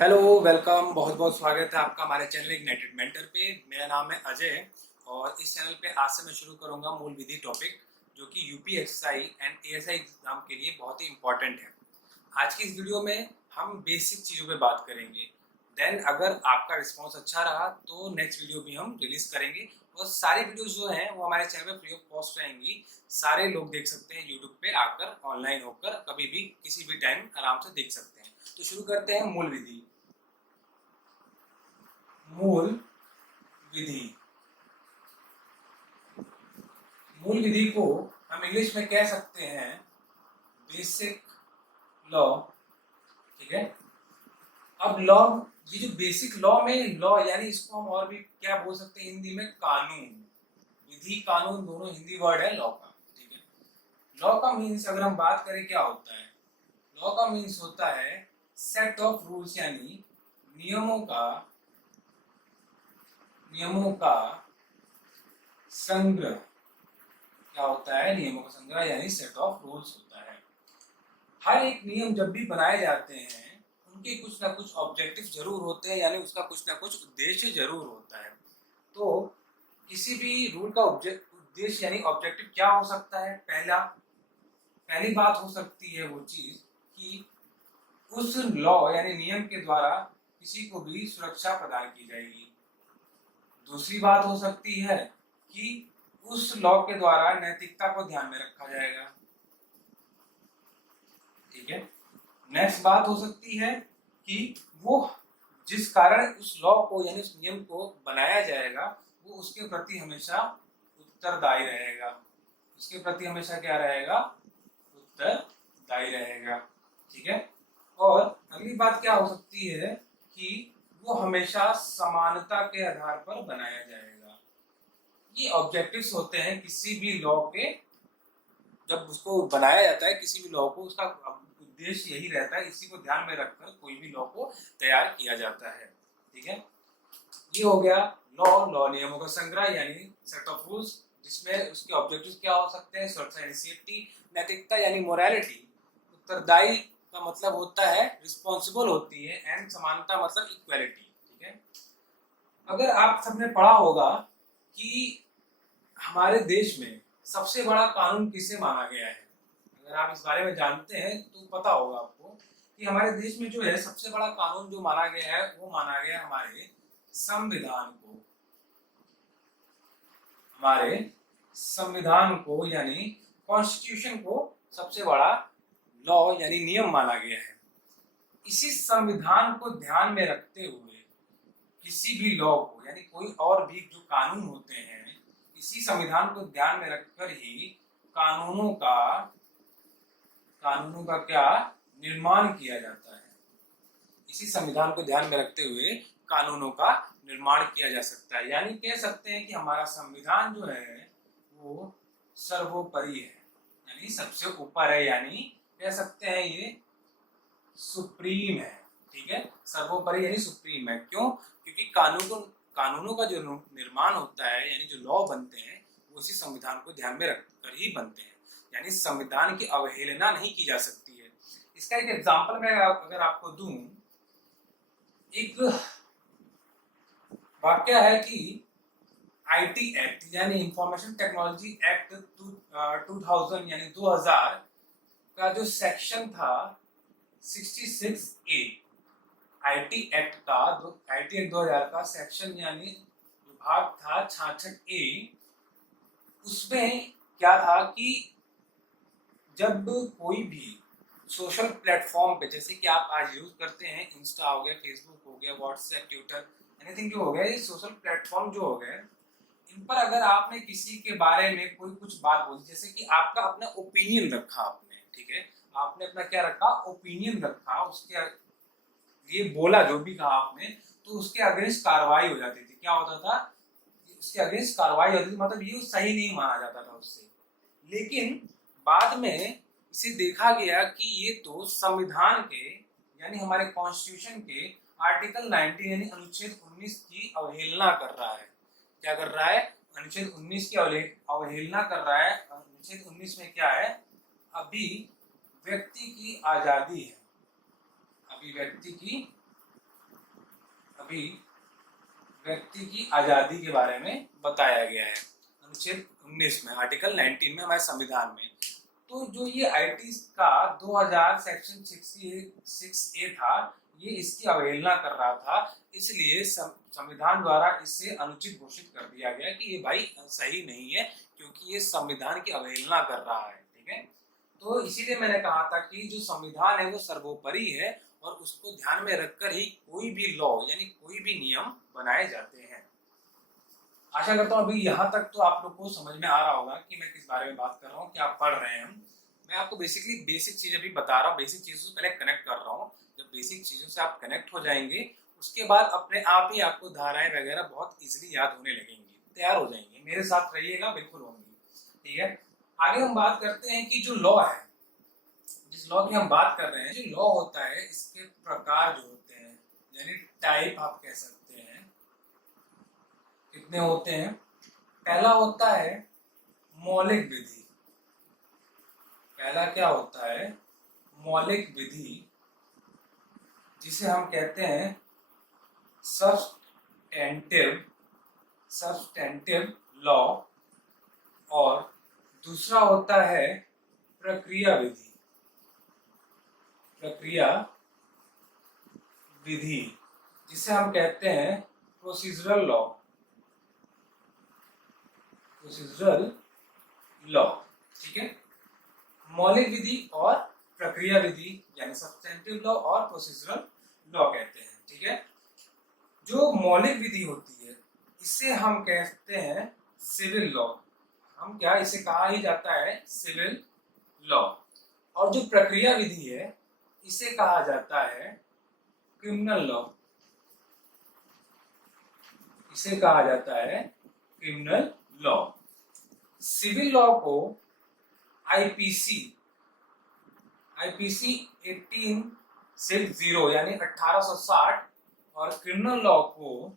Hello, welcome. बहुत बहुत स्वागत है आपका हमारे चैनल इग्नाइटेड मेंटर पे। मेरा नाम है अजय और इस चैनल पे आज से मैं शुरू करूंगा मूल विधि टॉपिक, जो कि यूपीएसआई एंड एएसआई एग्जाम के लिए बहुत ही इंपॉर्टेंट है। आज की इस वीडियो में हम बेसिक चीज़ों पे बात करेंगे। देन अगर आपका रिस्पॉन्स अच्छा रहा तो नेक्स्ट वीडियो भी हम रिलीज करेंगे। और सारी वीडियोस जो हैं वो हमारे चैनल पे फ्री ऑफ कॉस्ट रहेंगी। सारे लोग देख सकते हैं यूट्यूब पे आकर, ऑनलाइन होकर, कभी भी किसी भी टाइम आराम से देख सकते हैं। तो शुरू करते हैं मूल विधि। मूल विधि मूल विधि को हम इंग्लिश में कह सकते हैं बेसिक लॉ। ठीक है। अब लॉ, ये जो बेसिक लॉ में लॉ यानी इसको हम और भी क्या बोल सकते हैं हिंदी में, कानून। विधि कानून दोनों हिंदी वर्ड है लॉ का। ठीक है। लॉ का मीन्स अगर हम बात करें क्या होता है, लॉ का मीन्स होता है सेट ऑफ रूल्स, यानी नियमों का नियमों का संग्रह। क्या होता है? नियमों का संग्रह यानी सेट ऑफ रूल्स होता है। हर एक नियम जब भी बनाए जाते हैं उनके कुछ ना कुछ ऑब्जेक्टिव जरूर होते हैं, यानी उसका कुछ ना कुछ उद्देश्य जरूर होता है। तो किसी भी रूल का उद्देश्य यानी ऑब्जेक्टिव क्या हो सकता है? पहली बात हो सकती है वो चीज कि उस लॉ यानी नियम के द्वारा किसी को भी सुरक्षा प्रदान की जाएगी। दूसरी बात हो सकती है कि उस लॉ के द्वारा नैतिकता को ध्यान में रखा जाएगा। ठीक है। नेक्स्ट बात हो सकती है कि वो जिस कारण उस लॉ को यानी उस नियम को बनाया जाएगा वो उसके प्रति हमेशा उत्तरदायी रहेगा। उसके प्रति हमेशा क्या रहेगा? उत्तरदायी रहेगा। ठीक है। और अगली बात क्या हो सकती है कि वो हमेशा समानता के आधार पर बनाया जाएगा। ये ऑब्जेक्टिव्स होते हैं किसी भी लॉ के। जब उसको बनाया जाता है किसी भी लॉ को, उसका उद्देश्य यही रहता है, इसी को ध्यान में रखकर कोई भी लॉ को तैयार किया जाता है। ठीक है। ये हो गया लॉ नियमों का संग्रह यानी सेट ऑफ रूल्स, जिसमें उसके ऑब्जेक्टिव्स क्या हो सकते हैं? सुरक्षा यानी सेफ्टी, नैतिकता यानी मोरालिटी, उत्तरदायी का मतलब होता है रिस्पॉन्सिबल होती है, एंड समानता मतलब इक्वालिटी। ठीक है। अगर आप सबने पढ़ा होगा कि हमारे देश में सबसे बड़ा कानून किसे माना गया है, अगर आप इस बारे में जानते हैं तो पता होगा आपको कि हमारे देश में जो है सबसे बड़ा कानून जो माना गया है वो माना गया हमारे संविधान को। हमारे संविधान को यानी कॉन्स्टिट्यूशन को सबसे बड़ा लॉ यानी नियम माना गया है। इसी संविधान को ध्यान में रखते हुए किसी भी लॉ को यानी कोई और भी जो कानून होते हैं, इसी संविधान को ध्यान में रखकर ही कानूनों का कानूनों का क्या निर्माण किया जाता है। इसी संविधान को ध्यान में रखते हुए कानूनों का निर्माण किया जा सकता है। यानी कह सकते हैं कि हमारा संविधान जो है वो सर्वोपरि है, यानी सबसे ऊपर है, यानी कह सकते हैं ये सुप्रीम है। ठीक है। सर्वोपरि यानी सुप्रीम है। क्यों? क्योंकि कानूनों का जो निर्माण होता है यानी जो लॉ बनते हैं वो इसी संविधान को ध्यान में रखकर ही बनते हैं, यानी संविधान की अवहेलना नहीं की जा सकती है। इसका एक एग्जांपल मैं अगर आपको दूं, एक वाक्य है कि आईटी एक्ट यानी इंफॉर्मेशन टेक्नोलॉजी एक्ट 2000 यानी 2000 का जो सेक्शन था 66A, आईटी एक्ट का आईटी एक्ट 2000 का सेक्शन यानी विभाग था 66A। उसमें क्या था कि जब कोई भी सोशल प्लेटफॉर्म पे, जैसे कि आप आज यूज करते हैं, इंस्टा हो गया, फेसबुक हो गया, व्हाट्सएप, ट्विटर, एनीथिंग जो हो गया, ये सोशल प्लेटफॉर्म जो हो गए, इन पर अगर आपने किसी के बारे में कोई कुछ बात बोली, जैसे कि आपका अपना ओपिनियन रखा आपने, ठीक है, आपने अपना क्या रखा? ओपिनियन रखा, उसके लिए बोला जो भी कहा आपने, तो उसके अगेंस्ट कार्रवाई हो जाती थी। क्या होता था? उसके अगेंस्ट कार्रवाई होती थी, मतलब ये सही नहीं माना जाता था उससे। लेकिन बाद में इसे देखा गया कि ये तो संविधान के यानी हमारे कॉन्स्टिट्यूशन के आर्टिकल 19 यानी अनुच्छेद 19 की अवहेलना कर रहा है। क्या कर रहा है? अनुच्छेद 19 की अवहेलना कर रहा है। अनुच्छेद 19 में क्या है? अभी व्यक्ति की आजादी है, अभिव्यक्ति की अभी व्यक्ति की आजादी के बारे में बताया गया है अनुच्छेद 19 में, आर्टिकल 19 में हमारे संविधान में। तो जो ये आईटी का 2000 सेक्शन 6A था, ये इसकी अवहेलना कर रहा था, इसलिए संविधान द्वारा इसे अनुचित घोषित कर दिया गया कि ये भाई सही नहीं है, क्योंकि ये संविधान की अवहेलना कर रहा है। ठीक है, तो इसीलिए मैंने कहा था कि जो संविधान है वो सर्वोपरि है और उसको ध्यान में रखकर ही कोई भी लॉ यानी कोई भी नियम बनाए जाते हैं। आशा करता हूँ अभी यहाँ तक तो आप लोग को समझ में आ रहा होगा कि मैं किस बारे में बात कर रहा हूँ, क्या पढ़ रहे हैं हम। मैं आपको बेसिकली बेसिक चीज अभी बता रहा हूँ, बेसिक चीजों से पहले कनेक्ट कर रहा हूँ। जब बेसिक चीजों से आप कनेक्ट हो जाएंगे, उसके बाद अपने आप ही आपको धाराएं वगैरह बहुत इजीली याद होने लगेंगी, तैयार हो जाएंगे। मेरे साथ रहिएगा, बिल्कुल होंगी। ठीक है, आगे हम बात करते हैं कि जो लॉ है, जिस लॉ की हम बात कर रहे हैं, जो लॉ होता है इसके प्रकार जो होते हैं, यानी टाइप आप कह सकते हैं, कितने होते हैं। पहला होता है मौलिक विधि। पहला क्या होता है? मौलिक विधि, जिसे हम कहते हैं सब्सटेंटिव लॉ। और दूसरा होता है प्रक्रिया विधि। प्रक्रिया विधि, जिसे हम कहते हैं प्रोसीजरल लॉ। प्रोसीजरल लॉ, ठीक है। मौलिक विधि और प्रक्रिया विधि यानी सब्सटेंटिव लॉ और प्रोसीजरल लॉ कहते हैं। ठीक है, जो मौलिक विधि होती है इसे हम कहते हैं सिविल लॉ। हम क्या इसे कहा ही जाता है सिविल लॉ। और जो प्रक्रिया विधि है इसे कहा जाता है क्रिमिनल लॉ। इसे कहा जाता है क्रिमिनल लॉ। सिविल लॉ को आईपीसी 1860 यानी 1860 और क्रिमिनल लॉ को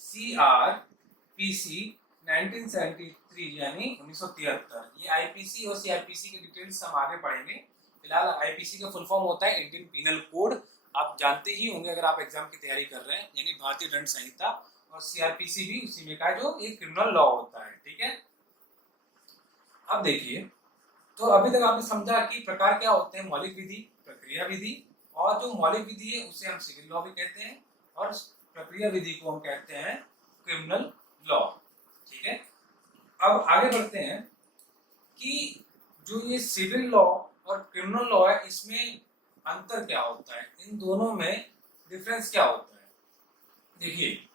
सीआरपीसी 1973 यानी 1973। ये आईपीसी और सीआरपीसी की डिटेल्स हम आगे पढ़ेंगे। फिलहाल आईपीसी का फुल फॉर्म होता है इंडियन पीनल कोड, आप जानते ही होंगे अगर आप एग्जाम की तैयारी कर रहे हैं, यानी भारतीय दंड संहिता। और सीआरपीसी भी उसी में का है, जो एक क्रिमिनल लॉ होता है। ठीक है, अब देखिए, तो अभी तक आपने समझा कि प्रकार क्या होते हैं, मौलिक विधि, प्रक्रिया विधि। और जो मौलिक विधि है उसे हम सिविल लॉ भी कहते हैं और प्रक्रिया विधि को हम कहते हैं क्रिमिनल लॉ। ठीक है, अब आगे बढ़ते हैं कि जो ये सिविल लॉ और क्रिमिनल लॉ है इसमें अंतर क्या होता है, इन दोनों में डिफरेंस क्या होता है। देखिए,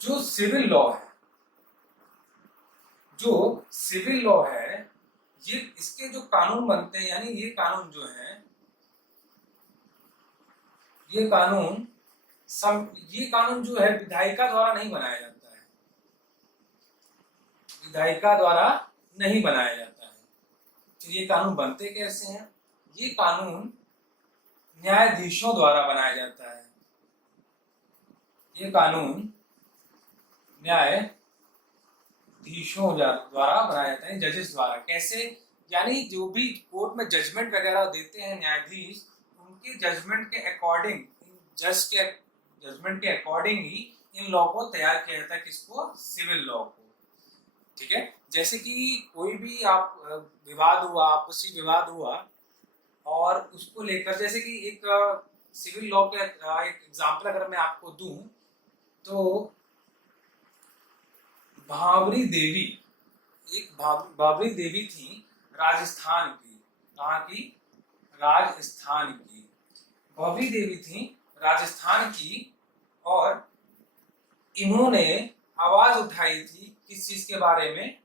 जो सिविल लॉ है, जो सिविल लॉ है, ये इसके जो कानून बनते हैं, यानी ये कानून जो है, ये कानून जो है विधायिका द्वारा नहीं बनाया जाता है। विधायिका द्वारा नहीं बनाया जाता है। तो ये कानून बनते कैसे हैं? ये कानून न्यायाधीशों द्वारा बनाया जाता है। ये कानून न्यायाधीशों द्वारा बनाया जाता है, जजेस द्वारा। कैसे? यानी जो भी कोर्ट में जजमेंट वगैरह देते हैं न्यायाधीश, उनके जजमेंट के अकॉर्डिंग, जज के जजमेंट के अकॉर्डिंग ही इन लॉ को तैयार किया जाता है। किसको? सिविल लॉ को। ठीक है, जैसे कि कोई भी आप विवाद हुआ, आपसी विवाद हुआ और उसको लेकर, जैसे कि एक सिविल लॉ का एक एग्जांपल अगर मैं आपको दूं, तो भावरी देवी, एक भावरी देवी थी राजस्थान की। कहाँ की? राजस्थान की। भावरी देवी थी राजस्थान की, और इन्होंने आवाज उठाई थी किस चीज के बारे में?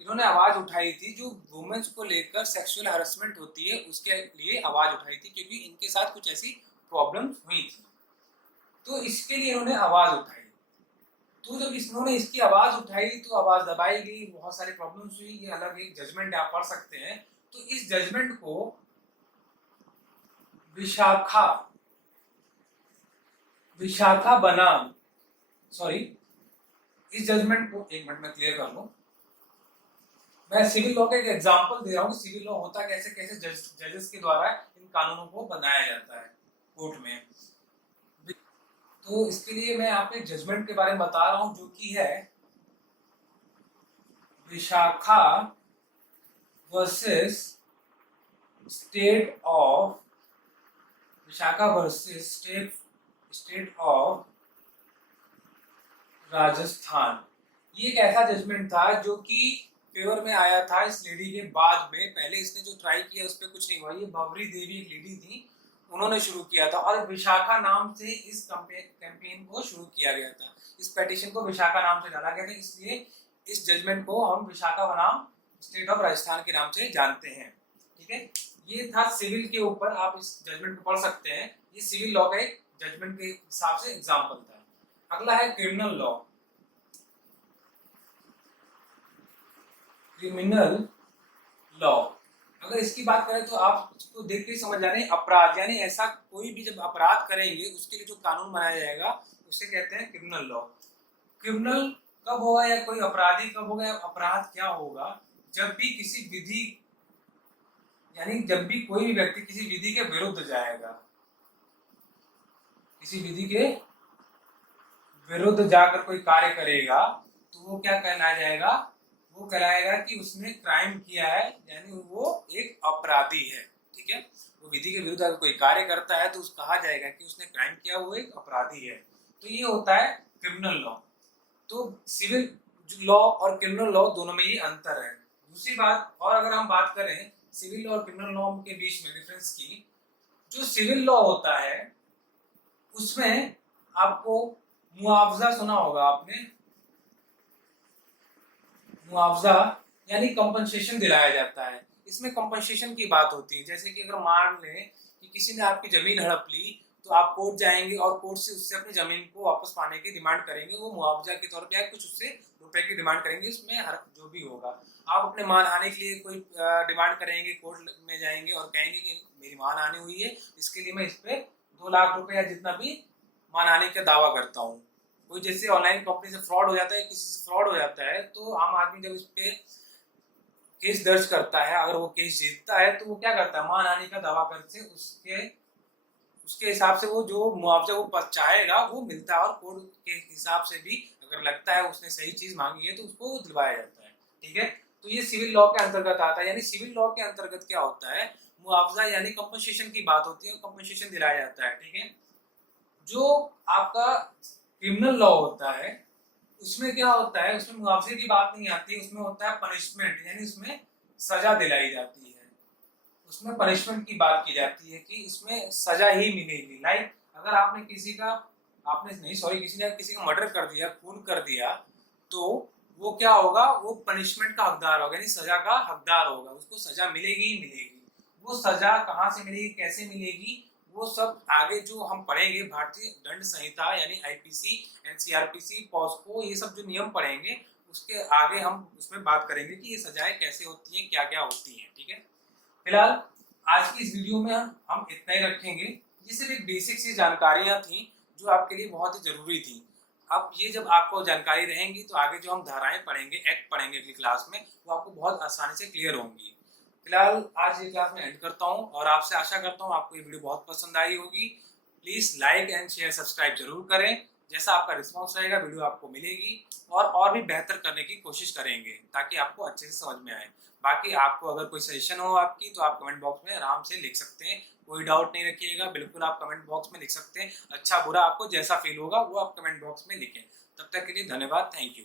इन्होंने आवाज उठाई थी जो वुमेन्स को लेकर सेक्सुअल हरासमेंट होती है उसके लिए आवाज उठाई थी, क्योंकि इनके साथ कुछ ऐसी प्रॉब्लम्स हुई थी, तो इसके लिए इन्होंने आवाज उठाई। तो जब इन्होंने इसकी आवाज उठाई तो आवाज दबाई गई, बहुत सारी प्रॉब्लम्स हुई। ये अलग एक जजमेंट आप पढ़ सकते हैं। तो इस जजमेंट को विशाखा बनाम, सॉरी, इस जजमेंट को एक मिनट में क्लियर कर लूं। मैं सिविल लॉ का एक एग्जांपल दे रहा हूं कि सिविल लॉ होता कैसे, कैसे जजेस के द्वारा इन कानूनों को बनाया जाता है। कोर्ट में। तो इसके लिए मैं आपके जजमेंट के बारे में बता रहा हूं, जो कि है Vishakha versus state of state of Rajasthan. ये एक ऐसा जजमेंट था जो कि फेवर में आया था इस लेडी के बाद में। पहले इसने जो ट्राई किया उस पर कुछ नहीं हुआ। ये भवरी देवी एक लेडी थी, उन्होंने शुरू किया था और विशाखा नाम से इस कैंपेन को शुरू किया गया था। इस पेटिशन को विशाखा नाम से डाला गया था, इसलिए इस जजमेंट को हम विशाखा बनाम स्टेट ऑफ राजस्थान के नाम से जानते हैं। ठीक है, ये था सिविल के ऊपर, आप इस जजमेंट को पढ़ सकते हैं। ये सिविल लॉ का एक जजमेंट के हिसाब से एग्जाम्पल था। अगला है क्रिमिनल लॉ। क्रिमिनल लॉ, अगर इसकी बात करें तो आप इसको देख के समझ जा रहे हैं, अपराध यानी ऐसा कोई भी जब अपराध करेंगे उसके लिए जो कानून बनाया जाएगा उसे कहते हैं क्रिमिनल लॉ। क्रिमिनल कब होगा या कोई अपराधी कब होगा या अपराध क्या होगा? जब भी किसी विधि यानी जब भी कोई भी व्यक्ति किसी विधि के विरुद्ध जाएगा, किसी विधि के विरुद्ध जाकर कोई कार्य करेगा तो वो क्या कहलाया जाएगा? वो कहलाएगा कि उसने क्राइम किया है, यानी वो एक अपराधी है। ठीक है, वो विधि के विरुद्ध अगर कोई कार्य करता है तो कहा जाएगा कि उसने क्राइम किया, वो एक अपराधी है। तो ये होता है क्रिमिनल लॉ। तो सिविल लॉ और क्रिमिनल लॉ दोनों में ये अंतर है। दूसरी बात, और अगर हम बात करें सिविल लॉ और क्रिमिनल लॉ के बीच में डिफरेंस की, जो सिविल लॉ होता है उसमें आपको मुआवजा, सुना होगा आपने, मुआवजा यानी कंपनसेशन दिलाया जाता है। इसमें कंपनसेशन की बात होती है, जैसे कि अगर मान लें कि किसी ने आपकी जमीन हड़प ली तो आप कोर्ट जाएंगे और कोर्ट से उससे अपनी जमीन को वापस पाने की डिमांड करेंगे। वो मुआवजा के तौर पे कुछ उससे रुपए की डिमांड करेंगे, उसमें हर जो भी होगा। आप अपने मानहानि के लिए कोई डिमांड करेंगे, कोर्ट में जाएंगे और कहेंगे कि मेरी मानहानि हुई है, इसके लिए मैं इस पे 2 लाख रुपए या जितना भी मानहानि का दावा करता हूँ। कोई जैसे ऑनलाइन कंपनी से फ्रॉड हो जाता है, किसी से फ्रॉड हो जाता है, तो आम आदमी जब इस पे केस दर्ज करता है, अगर वो केस जीतता है तो वो क्या करता है, मानहानि का दावा करके उसके हिसाब से वो जो मुआवजा वो चाहेगा वो मिलता है। और कोर्ट के हिसाब से भी अगर लगता है उसने सही चीज मांगी है तो उसको दिलवाया जाता है। ठीक है, तो ये सिविल लॉ के अंतर्गत आता है। यानी सिविल लॉ के अंतर्गत क्या होता है, मुआवजा यानी कंपनसेशन की बात होती है, कंपनसेशन दिलाया जाता है। ठीक है, जो आपका क्रिमिनल लॉ होता है उसमें क्या होता है, उसमें मुआवजे की बात नहीं आती, उसमें होता है पनिशमेंट, यानी उसमें सजा दिलाई जाती है। उसमें पनिशमेंट की बात की जाती है कि इसमें सजा ही मिलेगी। लाइक अगर आपने किसी ने किसी का मर्डर कर दिया, खून कर दिया, तो वो क्या होगा, वो पनिशमेंट का हकदार होगा, यानी सजा का हकदार होगा, उसको सजा मिलेगी ही मिलेगी। वो सजा कहाँ से मिलेगी, कैसे मिलेगी, वो सब आगे जो हम पढ़ेंगे, भारतीय दंड संहिता यानी आईपीसी, एनसीआरपीसी, पॉस्को, ये सब जो नियम पढ़ेंगे उसके आगे हम उसमें बात करेंगे कि ये सजाएं कैसे होती हैं, क्या क्या होती हैं। ठीक है, फिलहाल आज की इस वीडियो में हम इतना ही रखेंगे। ये सिर्फ एक बेसिक सी जानकारियां थी जो आपके लिए बहुत ही जरूरी थी। अब ये जब आपको जानकारी रहेंगी तो आगे जो हम धाराएं पढ़ेंगे, एक्ट पढ़ेंगे अगली क्लास में, वो आपको बहुत आसानी से क्लियर होंगी। फिलहाल आज ये क्लास में एंड करता हूँ और आपसे आशा करता हूँ आपको ये वीडियो बहुत पसंद आई होगी। Please like and share subscribe जरूर करें। जैसा आपका रिस्पॉन्स रहेगा वीडियो आपको मिलेगी और भी बेहतर करने की कोशिश करेंगे ताकि आपको अच्छे से समझ में आए। बाकी आपको अगर कोई सजेशन हो आपकी तो आप कमेंट बॉक्स में आराम से लिख सकते हैं, कोई डाउट नहीं रखिएगा, बिल्कुल आप कमेंट बॉक्स में लिख सकते हैं। अच्छा बुरा आपको जैसा फील होगा वो आप कमेंट बॉक्स में लिखें। तब तक के लिए धन्यवाद, थैंक यू।